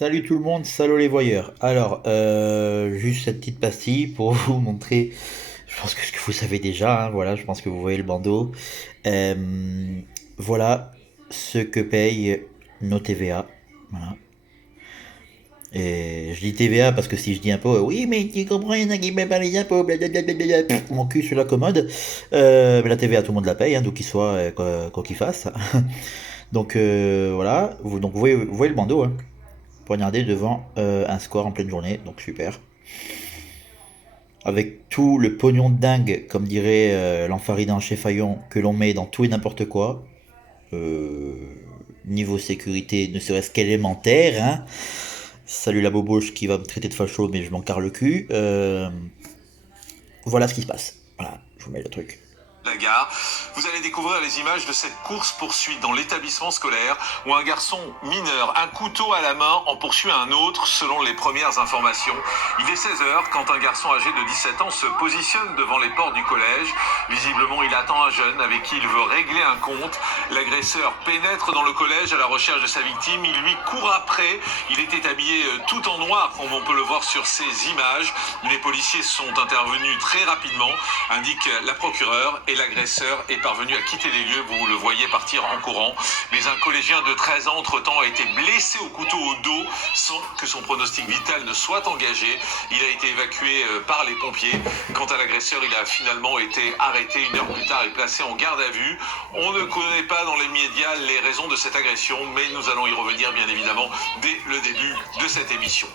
Salut tout le monde, salut les voyeurs. Alors, juste cette petite pastille pour vous montrer, je pense que ce que vous savez déjà, hein, voilà, je pense que vous voyez le bandeau. Euh, voilà ce que payent nos TVA. Voilà. Et je dis TVA parce que si je dis impôt, oui, mais tu comprends, il y en a qui paient pas les impôts, blablabla, mon cul sur la commode. Mais la TVA, tout le monde la paye, hein, d'où qu'il soit, quoi qu'il fasse. Donc voilà, vous voyez le bandeau, hein. Poignardé devant un score en pleine journée, donc super. Avec tout le pognon de dingue, comme dirait l'enfaridan chez Fayon, que l'on met dans tout et n'importe quoi. Euh, Niveau sécurité, ne serait-ce qu'élémentaire, hein. Salut la bobouche qui va me traiter de facho, mais je m'en carre le cul. Voilà ce qui se passe. Voilà, je vous mets le truc. La gare, vous allez découvrir les images de cette course-poursuite dans l'établissement scolaire où un garçon mineur, un couteau à la main, en poursuit un autre selon les premières informations. Il est 16 heures quand un garçon âgé de 17 ans se positionne devant les portes du collège. Visiblement, il attend un jeune avec qui il veut régler un compte. L'agresseur pénètre dans le collège à la recherche de sa victime. Il lui court après. Il était habillé tout en noir, comme on peut le voir sur ces images. Les policiers sont intervenus très rapidement, indique la procureure, et l'agresseur est parvenu à quitter les lieux. Vous le voyez partir en courant. Mais un collégien de 13 ans, entre-temps, a été blessé au couteau au dos sans que son pronostic vital ne soit engagé. Il a été évacué par les pompiers. Quant à l'agresseur, il a finalement été arrêté 1 heure plus tard et placé en garde à vue. On ne connaît pas dans les médias les raisons de cette agression, mais nous allons y revenir bien évidemment dès le début de cette émission.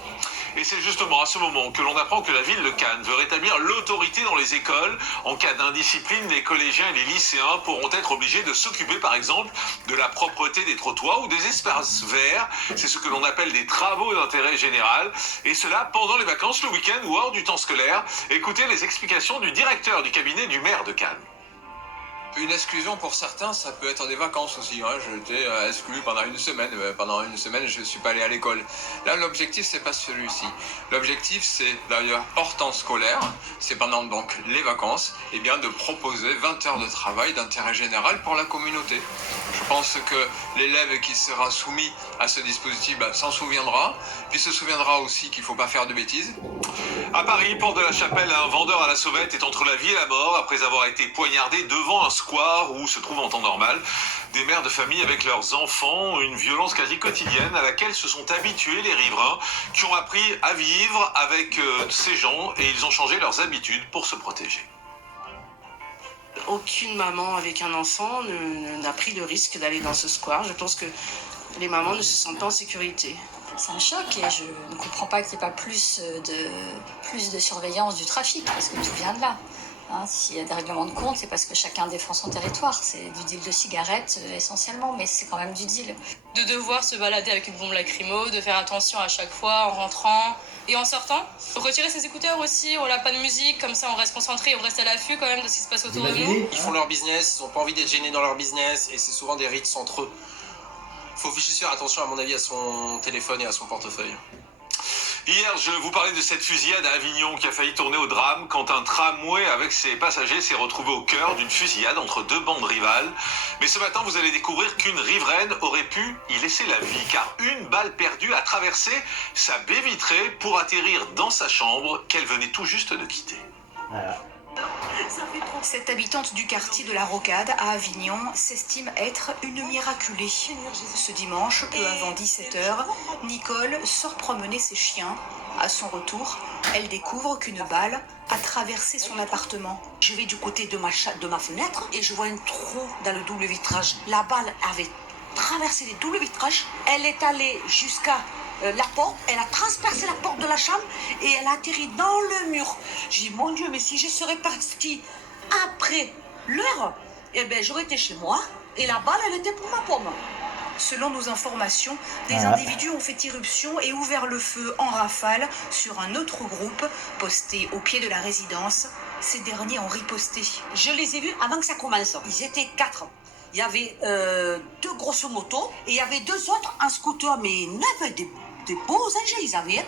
Et c'est justement à ce moment que l'on apprend que la ville de Cannes veut rétablir l'autorité dans les écoles. En cas d'indiscipline, les collégiens et les lycéens pourront être obligés de s'occuper par exemple de la propreté des trottoirs ou des espaces verts. C'est ce que l'on appelle des travaux d'intérêt général. Et cela pendant les vacances, le week-end ou hors du temps scolaire. Écoutez les explications du directeur du cabinet du maire de Cannes. Une exclusion pour certains, ça peut être des vacances aussi. Hein. J'ai été exclu pendant une semaine. Pendant une semaine, je ne suis pas allé à l'école. Là, l'objectif, c'est pas celui-ci. L'objectif, c'est d'ailleurs hors temps scolaire, c'est pendant donc les vacances, et bien de proposer 20 heures de travail d'intérêt général pour la communauté. Je pense que l'élève qui sera soumis à ce dispositif s'en souviendra, puis se souviendra aussi qu'il ne faut pas faire de bêtises. À Paris, porte de la Chapelle, un vendeur à la sauvette est entre la vie et la mort après avoir été poignardé devant un square où se trouvent en temps normal des mères de famille avec leurs enfants, une violence quasi quotidienne à laquelle se sont habitués les riverains qui ont appris à vivre avec ces gens et ils ont changé leurs habitudes pour se protéger. Aucune maman avec un enfant n'a pris le risque d'aller dans ce square. Je pense que les mamans ne se sentent pas en sécurité. C'est un choc et je ne comprends pas qu'il n'y ait pas plus de surveillance du trafic, parce que tout vient de là. Hein, s'il y a des règlements de compte, c'est parce que chacun défend son territoire. C'est du deal de cigarettes essentiellement, mais c'est quand même du deal. De devoir se balader avec une bombe lacrymo, de faire attention à chaque fois en rentrant et en sortant. Retirer ses écouteurs aussi, on n'a pas de musique, comme ça on reste concentré et on reste à l'affût quand même de ce qui se passe autour de nous. Ils font leur business, ils n'ont pas envie d'être gênés dans leur business, et c'est souvent des rites entre eux. Faut juste faire attention, à mon avis, à son téléphone et à son portefeuille. Hier, je vous parlais de cette fusillade à Avignon qui a failli tourner au drame quand un tramway avec ses passagers s'est retrouvé au cœur d'une fusillade entre deux bandes rivales. Mais ce matin, vous allez découvrir qu'une riveraine aurait pu y laisser la vie car une balle perdue a traversé sa baie vitrée pour atterrir dans sa chambre qu'elle venait tout juste de quitter. Voilà. Cette habitante du quartier de la Rocade à Avignon s'estime être une miraculée. Ce dimanche, peu avant 17h, Nicole sort promener ses chiens. À son retour, elle découvre qu'une balle a traversé son appartement. Je vais du côté de ma fenêtre et je vois un trou dans le double vitrage. La balle avait traversé les doubles vitrages. Elle est allée jusqu'à la porte, elle a transpercé la porte de la chambre et elle a atterri dans le mur. J'ai dit, mon Dieu, mais si je serais partie après l'heure, eh ben, j'aurais été chez moi et la balle, elle était pour ma pomme. Selon nos informations, des Voilà. individus ont fait irruption et ouvert le feu en rafale sur un autre groupe posté au pied de la résidence. Ces derniers ont riposté. Je les ai vus avant que ça commence. Ils étaient 4. Il y avait 2 grosses motos et il y avait 2 autres en scooter, mais neufs, des beaux engins ils avaient.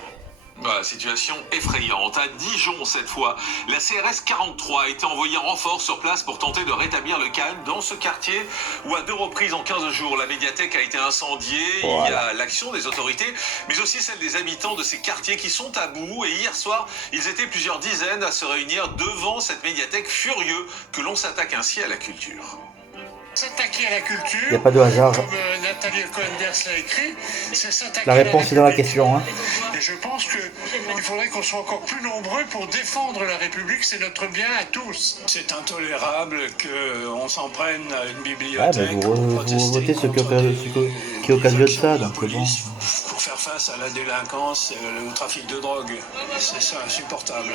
Voilà, situation effrayante. À Dijon, cette fois, la CRS 43 a été envoyée en renfort sur place pour tenter de rétablir le calme dans ce quartier où, à 2 reprises en 15 jours, la médiathèque a été incendiée. Il y a l'action des autorités, mais aussi celle des habitants de ces quartiers qui sont à bout. Et hier soir, ils étaient plusieurs dizaines à se réunir devant cette médiathèque, furieux que l'on s'attaque ainsi à la culture. S'attaquer à la culture, Il n'y a pas de hasard. comme Nathalie Cohen-Ders l'a écrit, c'est s'attaquer La réponse est dans la question. Hein. Et je pense qu'il faudrait qu'on soit encore plus nombreux pour défendre la République, c'est notre bien à tous. C'est intolérable qu'on s'en prenne à une bibliothèque. Ouais, mais vous votez ce qui occasionne ça, donc bon. Pour faire face à la délinquance et au trafic de drogue. C'est ça, insupportable.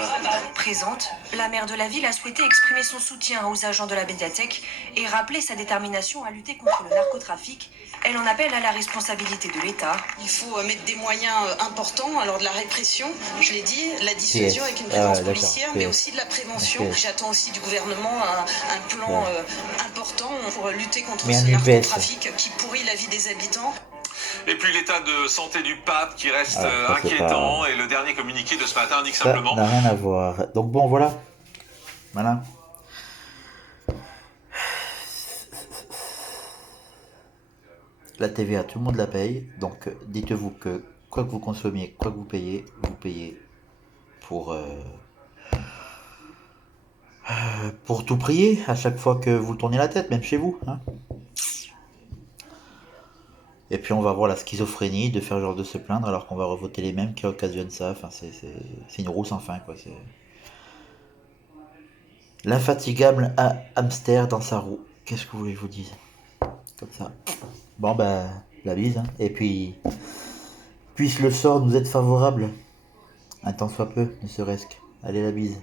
Présente, la maire de la ville a souhaité exprimer son soutien aux agents de la médiathèque et rappeler sa détermination à lutter contre le narcotrafic. Elle en appelle à la responsabilité de l'État. Il faut mettre des moyens importants, alors de la répression, je l'ai dit, la dissuasion avec une présence policière, mais aussi de la prévention. J'attends aussi du gouvernement un plan important pour lutter contre ce narcotrafic qui pourrit la vie des habitants. Et puis l'état de santé du pape qui reste inquiétant, et le dernier communiqué de ce matin indique simplement... Ça n'a rien à voir. Donc bon, voilà. Voilà. La TVA, tout le monde la paye. Donc dites-vous que quoi que vous consommiez, quoi que vous payez pour tout prier à chaque fois que vous tournez la tête, même chez vous. Hein. Et puis on va voir la schizophrénie de faire genre de se plaindre alors qu'on va revoter les mêmes qui occasionnent ça. Enfin, c'est une roue sans fin, quoi. C'est l'infatigable hamster dans sa roue. Qu'est-ce que vous voulez que je vous dise? Comme ça. Bon, ben, la bise. Hein. Et puis, puisse le sort nous être favorable. Un tant soit peu, ne serait-ce que. Allez, la bise.